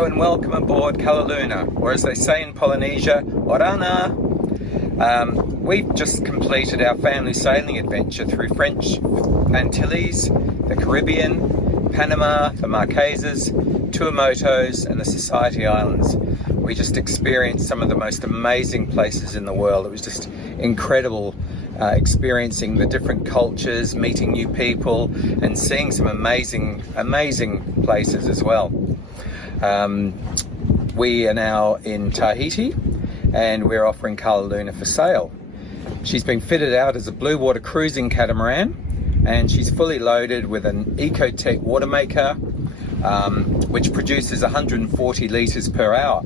Hello and welcome aboard Cala, or as they say in Polynesia, Orana. We've just completed our family sailing adventure through French Antilles, the Caribbean, Panama, the Marquesas, Tuamotus and the Society Islands. We just experienced some of the most amazing places in the world. It was just incredible experiencing the different cultures, meeting new people and seeing some amazing places as well. We are now in Tahiti and we're offering Cala for sale. She's been fitted out as a blue water cruising catamaran and she's fully loaded with an Ecotech water maker which produces 140 litres per hour.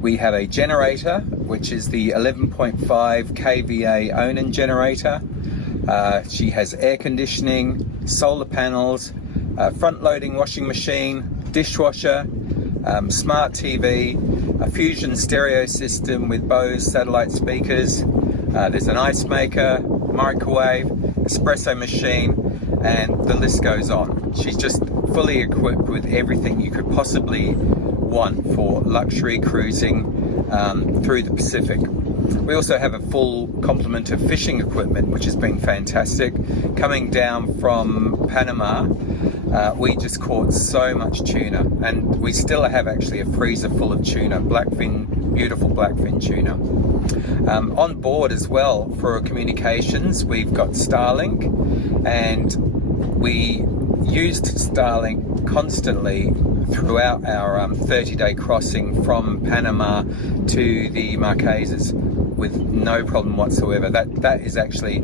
We have a generator which is the 11.5 kVA Onan generator. She has air conditioning, solar panels, front loading washing machine, dishwasher, smart TV, a fusion stereo system with Bose satellite speakers. There's an ice maker, microwave, espresso machine, and the list goes on. She's just fully equipped with everything you could possibly want for luxury cruising through the Pacific. We also have a full complement of fishing equipment, which has been fantastic. Coming down from Panama, we just caught so much tuna, and we still have actually a freezer full of tuna, blackfin, beautiful blackfin tuna. On board as well for communications, we've got Starlink, and we used Starlink constantly throughout our 30-day crossing from Panama to the Marquesas with no problem whatsoever. That is actually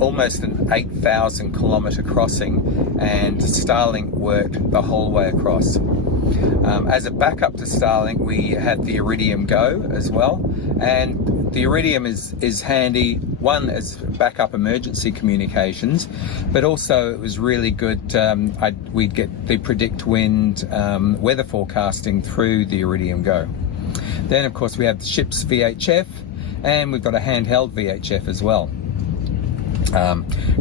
almost an 8,000 kilometre crossing, and Starlink worked the whole way across. As a backup to Starlink, we had the Iridium Go as well, and the Iridium is handy, one as backup emergency communications, but also it was really good. We'd get the predict wind weather forecasting through the Iridium Go. Then of course we have the ship's VHF, and we've got a handheld VHF as well.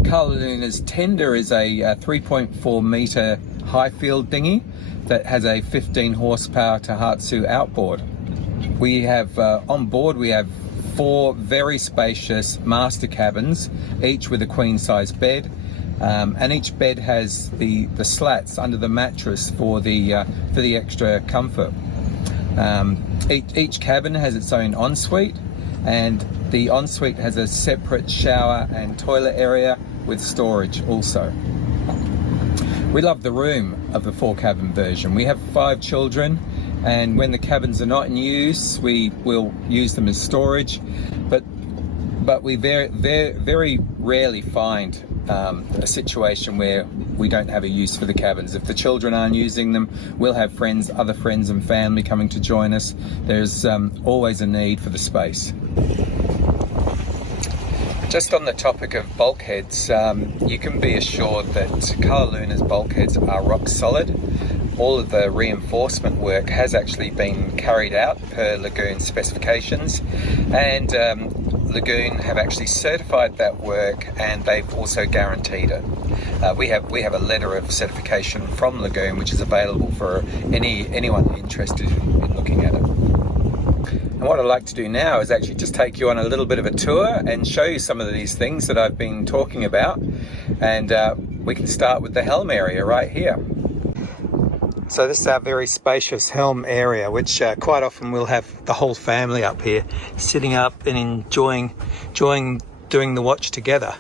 Cala tender is a 3.4 metre high field dinghy that has a 15 horsepower Tohatsu outboard. We have on board we have 4 very spacious master cabins, each with a queen size bed, and each bed has the slats under the mattress for the extra comfort. Each cabin has its own ensuite, and the ensuite has a separate shower and toilet area with storage also. We love the room of the 4-cabin version. We have 5 children, and when the cabins are not in use, we will use them as storage, but we very rarely find a situation where we don't have a use for the cabins. If the children aren't using them, we'll have other friends and family coming to join us. There's always a need for the space. Just on the topic of bulkheads, you can be assured that Cala bulkheads are rock solid. All of the reinforcement work has actually been carried out per Lagoon specifications, and Lagoon have actually certified that work, and they've also guaranteed it. We have a letter of certification from Lagoon which is available for anyone interested in looking at it. And what I'd like to do now is actually just take you on a little bit of a tour and show you some of these things that I've been talking about, and we can start with the helm area right here. So this is our very spacious helm area, which quite often we'll have the whole family up here sitting up and enjoying doing the watch together.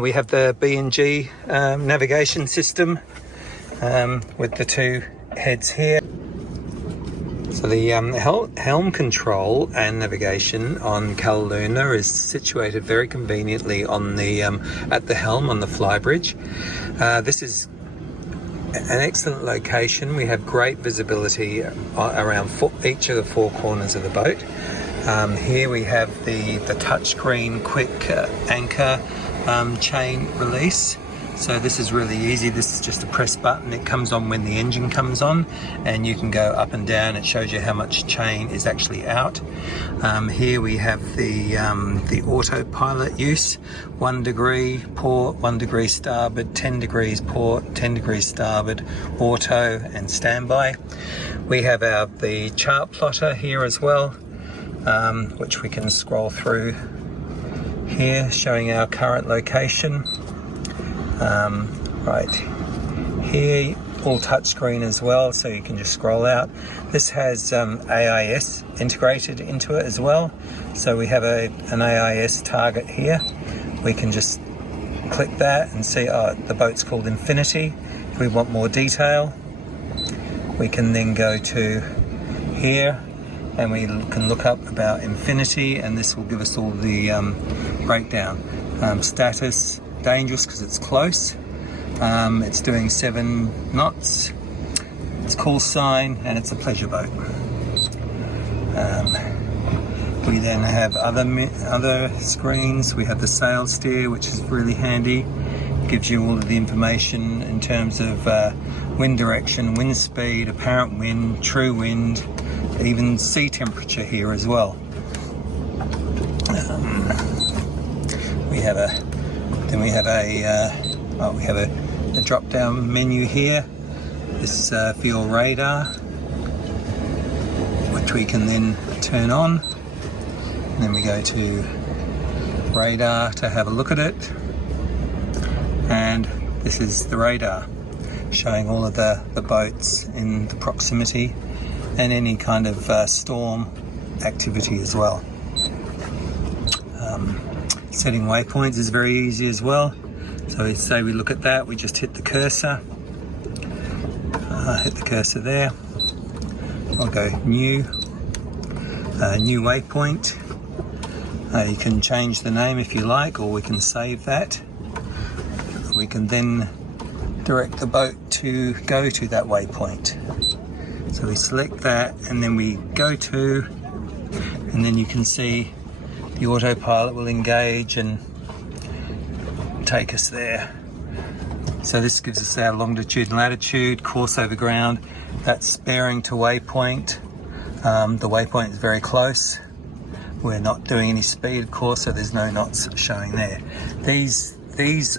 We have the B&G navigation system with the 2 heads here. So the helm control and navigation on Cala is situated very conveniently on the at the helm on the flybridge. This is an excellent location. We have great visibility around each of the 4 corners of the boat. Here we have the touchscreen quick anchor chain release, So this is really easy. This is just a press button. It comes on when the engine comes on, and you can go up and down. It shows you how much chain is actually out. Here we have the autopilot use. 1 degree port, 1 degree starboard, 10 degrees port, 10 degrees starboard, auto and standby. We have the chart plotter here as well, which we can scroll through here, showing our current location. Right here, all touchscreen as well, so you can just scroll out. This has AIS integrated into it as well, so we have an AIS target here. We can just click that and see the boat's called Infinity. If we want more detail, we can then go to here and we can look up about Infinity, and this will give us all the breakdown. Status, dangerous because it's close. It's doing 7 knots. It's call sign, and it's a pleasure boat. We then have other screens. We have the sail steer, which is really handy. It gives you all of the information in terms of wind direction, wind speed, apparent wind, true wind, even sea temperature here as well. We have a drop-down menu here. This is for your radar, which we can then turn on. And then we go to radar to have a look at it. And this is the radar, showing all of the boats in the proximity and any kind of storm activity as well. Setting waypoints is very easy as well. So say we look at that, we just hit the cursor. Hit the cursor there. I'll go new waypoint. You can change the name if you like, or we can save that. We can then direct the boat to go to that waypoint. So we select that and then we go to, and then you can see the autopilot will engage and take us there. So this gives us our longitude and latitude, course over ground. That's bearing to waypoint. The waypoint is very close. We're not doing any speed, of course, so there's no knots showing there. These heads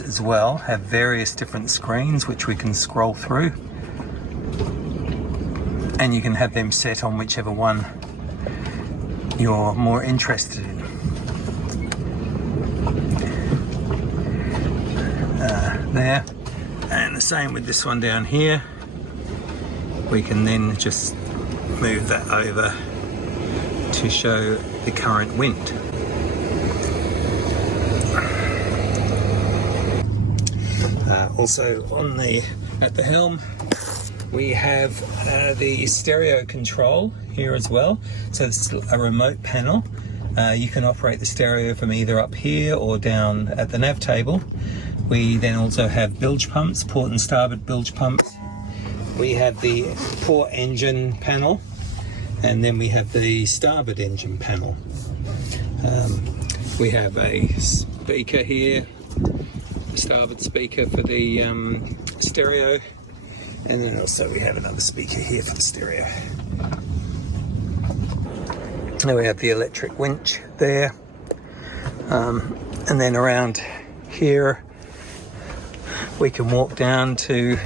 as well have various different screens which we can scroll through, and you can have them set on whichever one you're more interested in. There, and the same with this one down here. We can then just move that over to show the current wind. Also at the helm we have the stereo control here as well. So it's a remote panel. You can operate the stereo from either up here or down at the nav table. We then also have bilge pumps, port and starboard bilge pumps. We have the port engine panel, and then we have the starboard engine panel. We have a speaker here, the starboard speaker for the stereo, and then also we have another speaker here for the stereo. Now we have the electric winch there, and then around here we can walk down to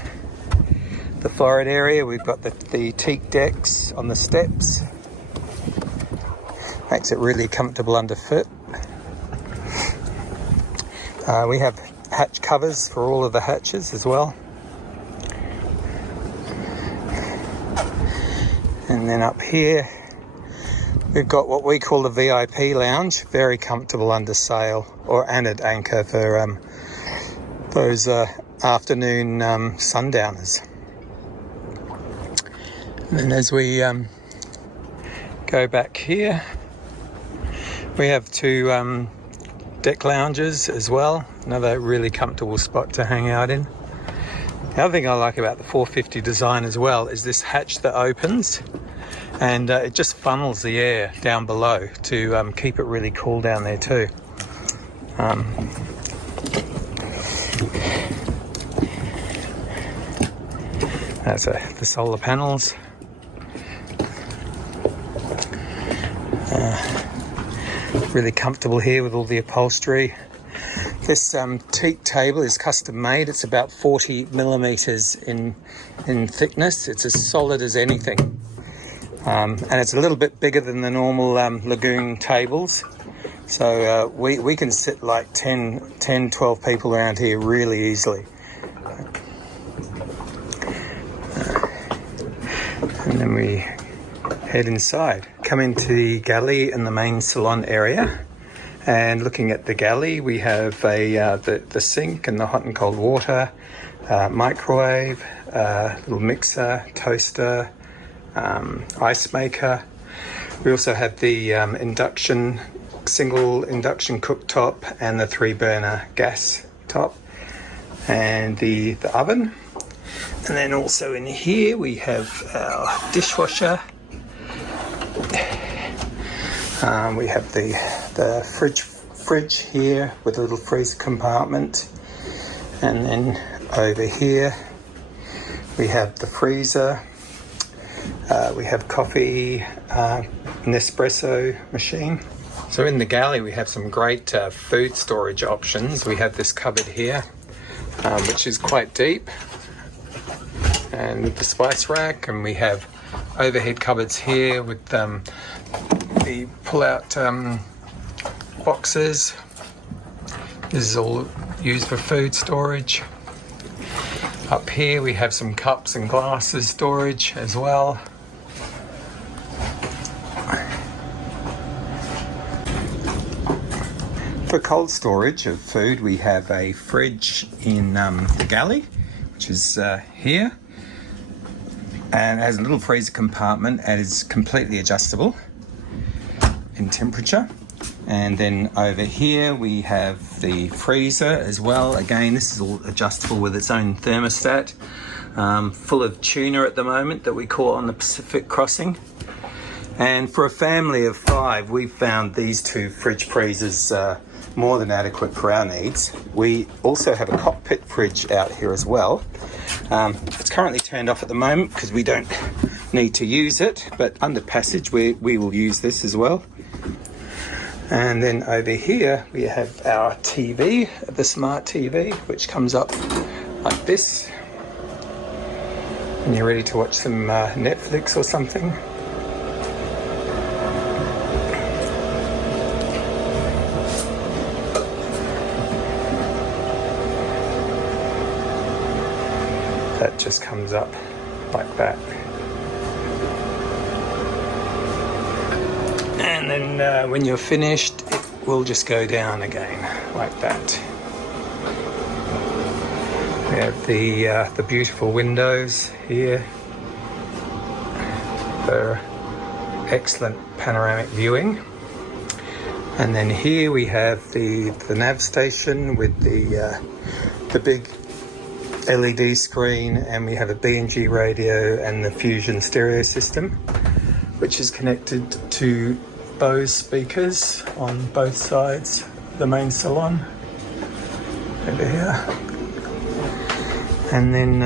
the forward area. We've got the teak decks on the steps. Makes it really comfortable underfoot. We have hatch covers for all of the hatches as well. And then up here we've got what we call the VIP lounge, very comfortable under sail and at anchor for those afternoon sundowners. And then as we go back here, we have 2 deck lounges as well, another really comfortable spot to hang out in. The other thing I like about the 450 design as well is this hatch that opens, and it just funnels the air down below to keep it really cool down there too. That's the solar panels. Really comfortable here with all the upholstery. This teak table is custom made. It's about 40 millimeters in thickness. It's as solid as anything. And it's a little bit bigger than the normal Lagoon tables. So we can sit like 10, 12 people around here really easily. And then we head inside. Come into the galley and the main salon area. And looking at the galley, we have the sink and the hot and cold water, microwave, little mixer, toaster, ice maker. We also have the single induction cooktop and the 3-burner gas top, and the oven. And then also in here we have our dishwasher. We have the fridge here with a little freezer compartment, and then over here we have the freezer. We have coffee, Nespresso machine. So in the galley we have some great food storage options. We have this cupboard here, which is quite deep, and the spice rack, and we have overhead cupboards here with the pull-out boxes. This is all used for food storage. Up here we have some cups and glasses storage as well. For cold storage of food, we have a fridge in the galley, which is here, and has a little freezer compartment and is completely adjustable in temperature. And then over here we have the freezer as well. Again, this is all adjustable with its own thermostat, full of tuna at the moment that we caught on the Pacific crossing. And for a family of 5, we've found these 2 fridge freezers more than adequate for our needs. We also have a cockpit fridge out here as well. It's currently turned off at the moment because we don't need to use it, but under passage we will use this as well. And then over here we have our TV, the smart TV, which comes up like this. And you're ready to watch some Netflix or something. That just comes up like that. And then when you're finished, it will just go down again like that. We have the beautiful windows here for excellent panoramic viewing. And then here we have the nav station with the big LED screen, and we have a B&G radio and the Fusion stereo system, which is connected to Bose speakers on both sides of the main salon over here. And then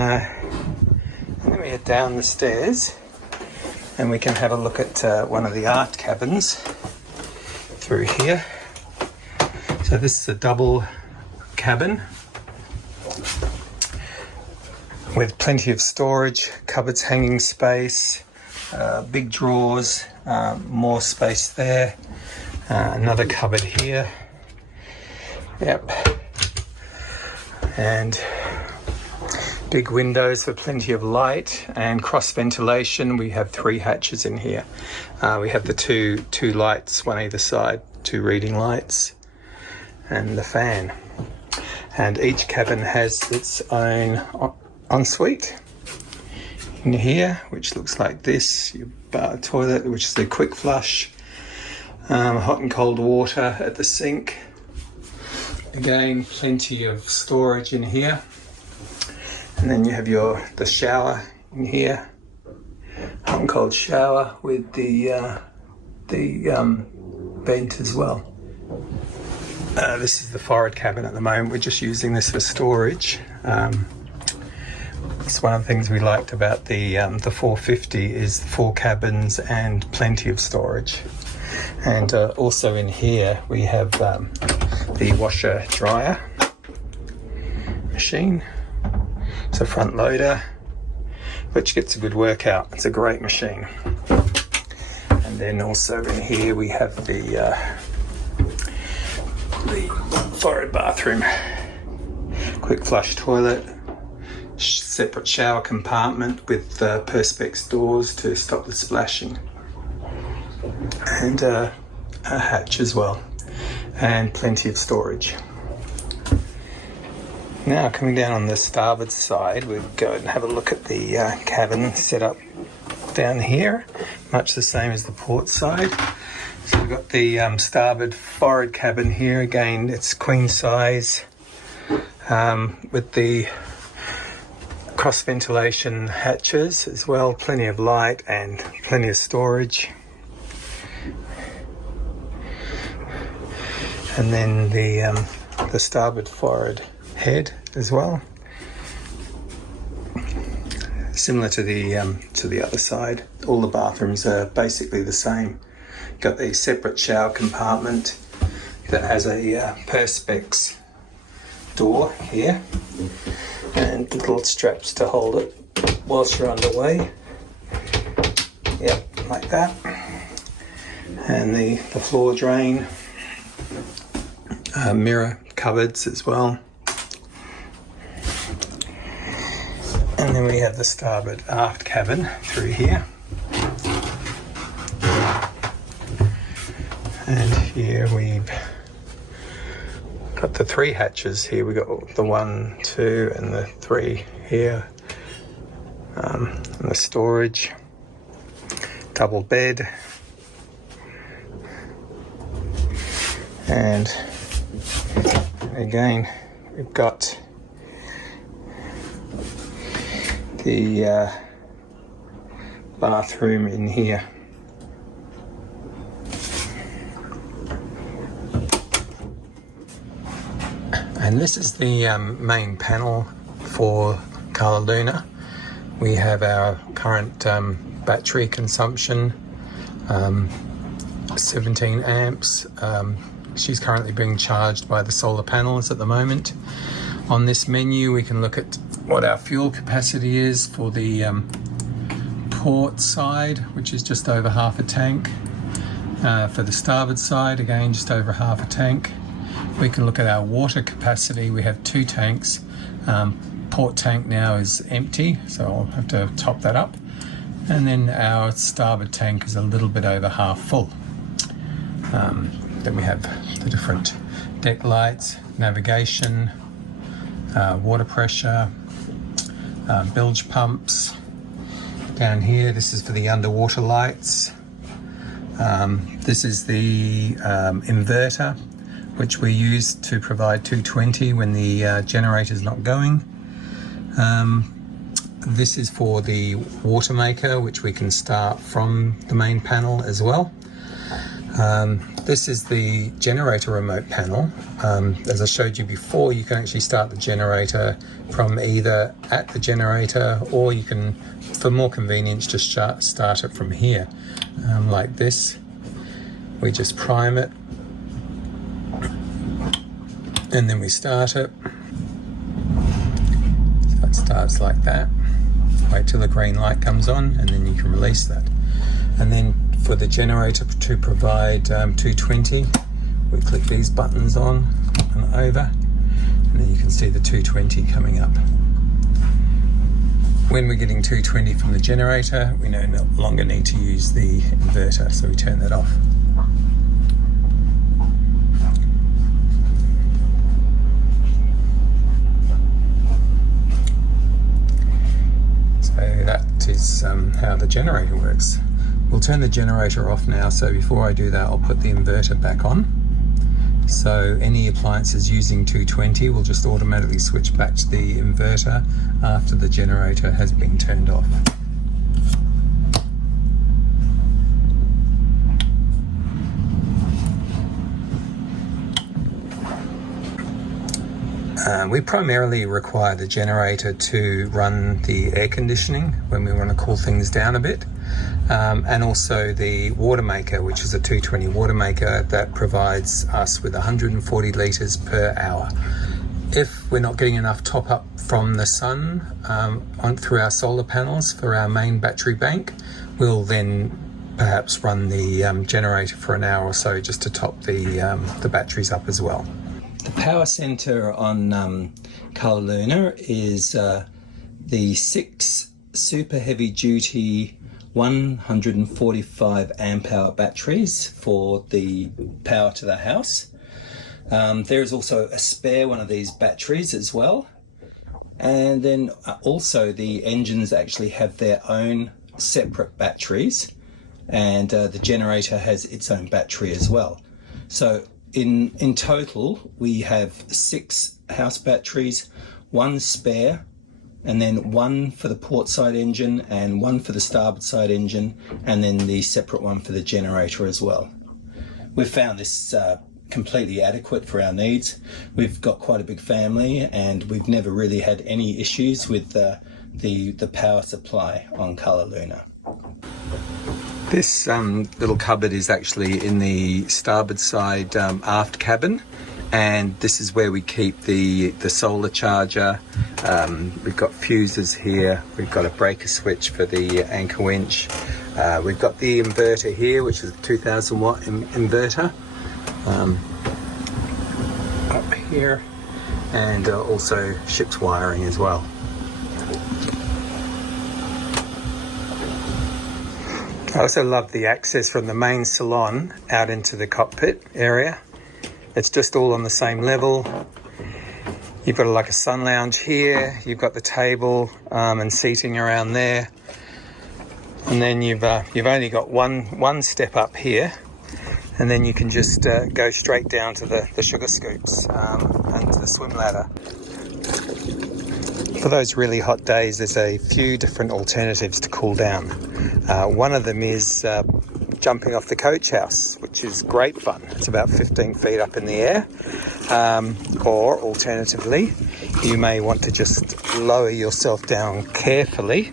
we head down the stairs and we can have a look at one of the art cabins through here. So this is a double cabin with plenty of storage, cupboards, hanging space, big drawers, more space there, another cupboard here, yep, and big windows for plenty of light and cross ventilation. We have 3 hatches in here. We have the two lights, one either side, 2 reading lights, and the fan. And each cabin has its own ensuite in here, which looks like this. Your toilet, which is the quick flush, hot and cold water at the sink. Again, plenty of storage in here. And then you have the shower in here, hot and cold shower with the vent as well. This is the forward cabin at the moment. We're just using this for storage. It's one of the things we liked about the 450 is 4 cabins and plenty of storage. And also in here we have the washer dryer machine. It's a front loader, which gets a good workout. It's a great machine. And then also in here we have the forward bathroom, quick flush toilet, separate shower compartment with perspex doors to stop the splashing, and a hatch as well, and plenty of storage. Now coming down on the starboard side, we'll go and have a look at the cabin set up down here, much the same as the port side. So we've got the starboard forward cabin here. Again, it's queen size with the cross ventilation hatches as well, plenty of light and plenty of storage. And then the starboard forward head as well, similar to the other side. All the bathrooms are basically the same. Got the separate shower compartment that has a perspex door here and little straps to hold it whilst you're underway. Yep, like that. And the floor drain, mirror cupboards as well. And then we have the starboard aft cabin through here. And here we've got the 3 hatches here. We've got the 1, 2 and the 3 here. And the storage, double bed. And again, we've got the bathroom in here. And this is the main panel for Cala. We have our current battery consumption, 17 amps. She's currently being charged by the solar panels at the moment. On this menu we can look at what our fuel capacity is for the port side, which is just over half a tank. For the starboard side, again just over half a tank. We can look at our water capacity. We have 2 tanks. Port tank now is empty, so I'll have to top that up. And then our starboard tank is a little bit over half full. Then we have the different deck lights, navigation, water pressure, bilge pumps. Down here, this is for the underwater lights. This is the inverter, which we use to provide 220 when the generator is not going. This is for the water maker, which we can start from the main panel as well. This is the generator remote panel. As I showed you before, you can actually start the generator from either at the generator, or you can, for more convenience, just start it from here, like this. We just prime it, and then we start it. So it starts like that. Wait till the green light comes on, and then you can release that. And then for the generator to provide 220, we click these buttons on and over, and then you can see the 220 coming up. When we're getting 220 from the generator, we no longer need to use the inverter, so we turn that off. So that is how the generator works. We'll turn the generator off now, so before I do that I'll put the inverter back on. So any appliances using 220 will just automatically switch back to the inverter after the generator has been turned off. We primarily require the generator to run the air conditioning when we want to cool things down a bit, and also the water maker, which is a 220 water maker that provides us with 140 litres per hour. If we're not getting enough top up from the sun through our solar panels for our main battery bank, we'll then perhaps run the generator for an hour or so just to top the batteries up as well. The power centre on Cala is the 6 super heavy duty 145 amp hour batteries for the power to the house. There is also a spare one of these batteries as well, and then also the engines actually have their own separate batteries, and the generator has its own battery as well. So in total we have 6 house batteries, 1 spare, and then 1 for the port side engine and 1 for the starboard side engine, and then the separate one for the generator as well. We've found this completely adequate for our needs. We've got quite a big family and we've never really had any issues with the power supply on Cala. This little cupboard is actually in the starboard side aft cabin, and this is where we keep the solar charger. We've got fuses here, we've got a breaker switch for the anchor winch, we've got the inverter here, which is a 2000 watt inverter up here, and also ship's wiring as well. I also love the access from the main salon out into the cockpit area. It's just all on the same level. You've got like a sun lounge here, you've got the table and seating around there, and then you've only got one step up here, and then you can just go straight down to the sugar scoops and to the swim ladder. For those really hot days, there's a few different alternatives to cool down. One of them is jumping off the coach house, which is great fun. It's about 15 feet up in the air. Or alternatively, you may want to just lower yourself down carefully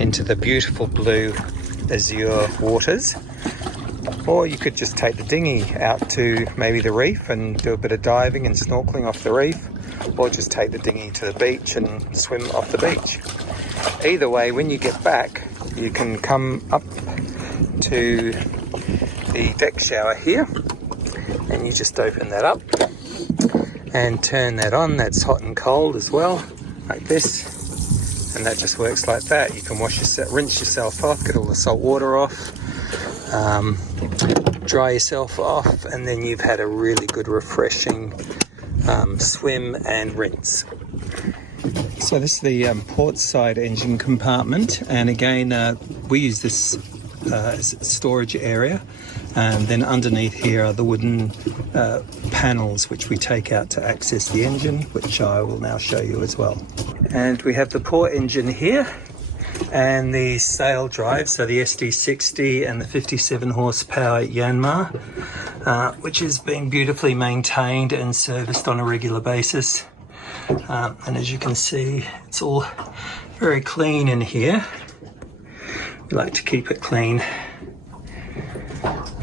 into the beautiful blue azure waters. Or you could just take the dinghy out to maybe the reef and do a bit of diving and snorkeling off the reef, or just take the dinghy to the beach and swim off the beach. Either way, when you get back, you can come up to the deck shower here, and you just open that up and turn that on. That's hot and cold as well, like this, and that just works like that. You can rinse yourself off, get all the salt water off, dry yourself off, and then you've had a really good refreshing swim and rinse. So this is the port side engine compartment, and again we use this as a storage area, and then underneath here are the wooden panels which we take out to access the engine, which I will now show you as well. And we have the port engine here and the sail drive, so the SD60 and the 57 horsepower Yanmar, which is being beautifully maintained and serviced on a regular basis. And as you can see, it's all very clean in here. We like to keep it clean.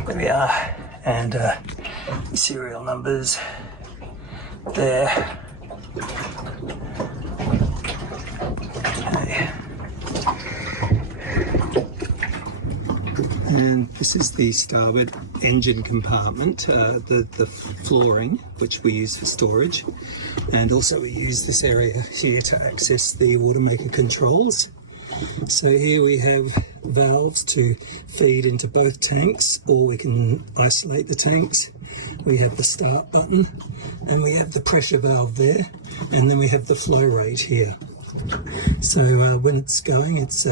There we are, and serial numbers there. Okay. And this is the starboard engine compartment, the flooring, which we use for storage, and also we use this area here to access the water maker controls. So here we have valves to feed into both tanks, or we can isolate the tanks. We have the start button, and we have the pressure valve there, and then we have the flow rate here. So when it's going, it's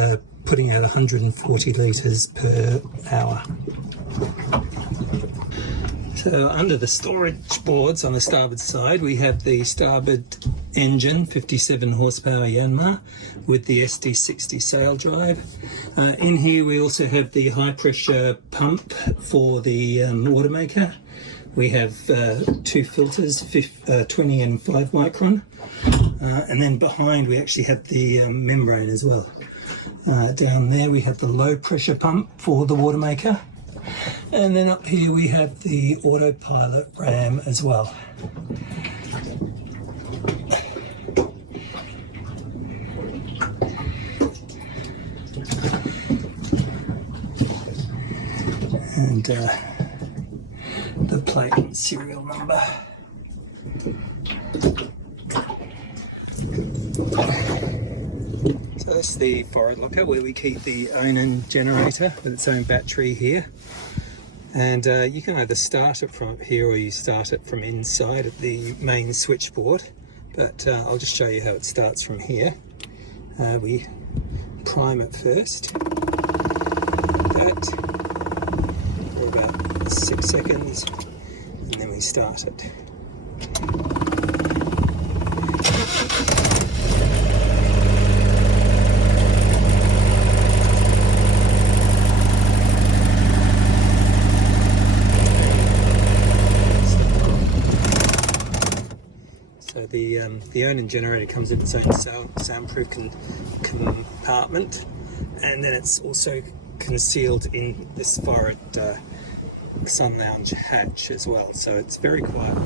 putting out 140 litres per hour. So under the storage boards on the starboard side, we have the starboard engine, 57 horsepower Yanmar, with the SD60 sail drive. In here we also have the high pressure pump for the water maker, We have two filters, 20 and 5 micron, and then behind we actually have the membrane as well. Down there we have the low pressure pump for the water maker, and then up here we have the autopilot ram as well. And the plate and serial number. So that's the forward locker where we keep the Onan generator with its own battery here. And you can either start it from up here or you start it from inside at the main switchboard. But I'll just show you how it starts from here. We prime it first. That. For about 6 seconds, and then we start it. So the Onan generator comes in its own soundproof compartment, and then it's also concealed in this forward sun lounge hatch as well, so it's very quiet.